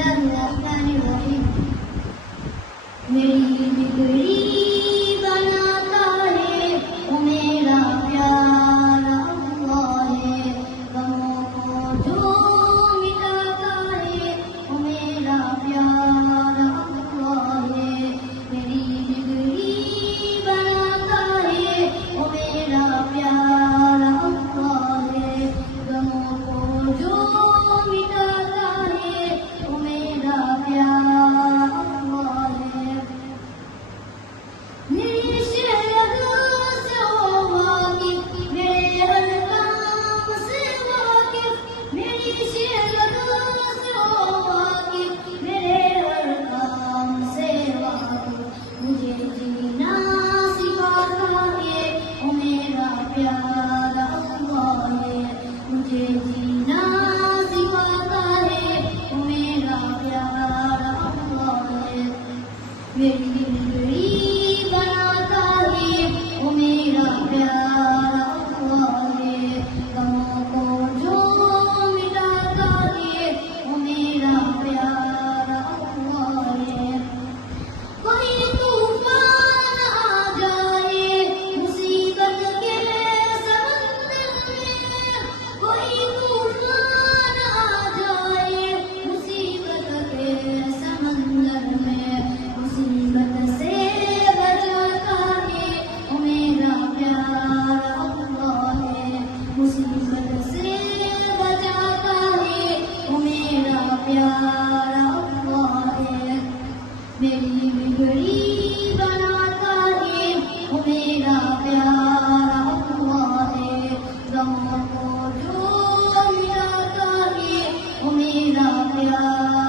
اللہ الرحمن الرحیم. میری بگڑی بناتا ہے وہ میرا پیارا اللہ ہے. غموں کو جو مٹاتا ہے وہ میرا پیارا اللہ ہے. میری بگڑی بناتا ہے وہ میرا پیارا اللہ ہے. غموں کو جو مٹاتا ہے وہ میرا پیارا اللہ ہے. میری شہد سے وہ واقف، میرے ہر کام سے واقف. میری شہد سے وہ واقف، میرے ہر کام سے واقف. مجھے جینا سکھاتا ہے وہ میرا پیارا اللہ ہے. مجھے جینا سکھاتا ہے وہ میرا پیارا اللہ ہے. میری بگڑی بناتا ہے وہ میرا پیارا اللہ ہے. غموں کو جو مٹاتا ہے وہ میرا پیارا اللہ ہے. کوئی طوفان آ جائے مصیبت کے سمندر میں، کوئی طوفان آ جائے مصیبت کے سمندر میں، مصیبت سے بچاتا ہے وہ میرا پیارا اللہ ہے. مصیبت سے بچاتا ہے وہ میرا پیارا اللہ ہے. میری بگڑی بناتا ہے وہ میرا پیارا اللہ ہے. غموں کو جو مٹاتا ہے وہ میرا پیارا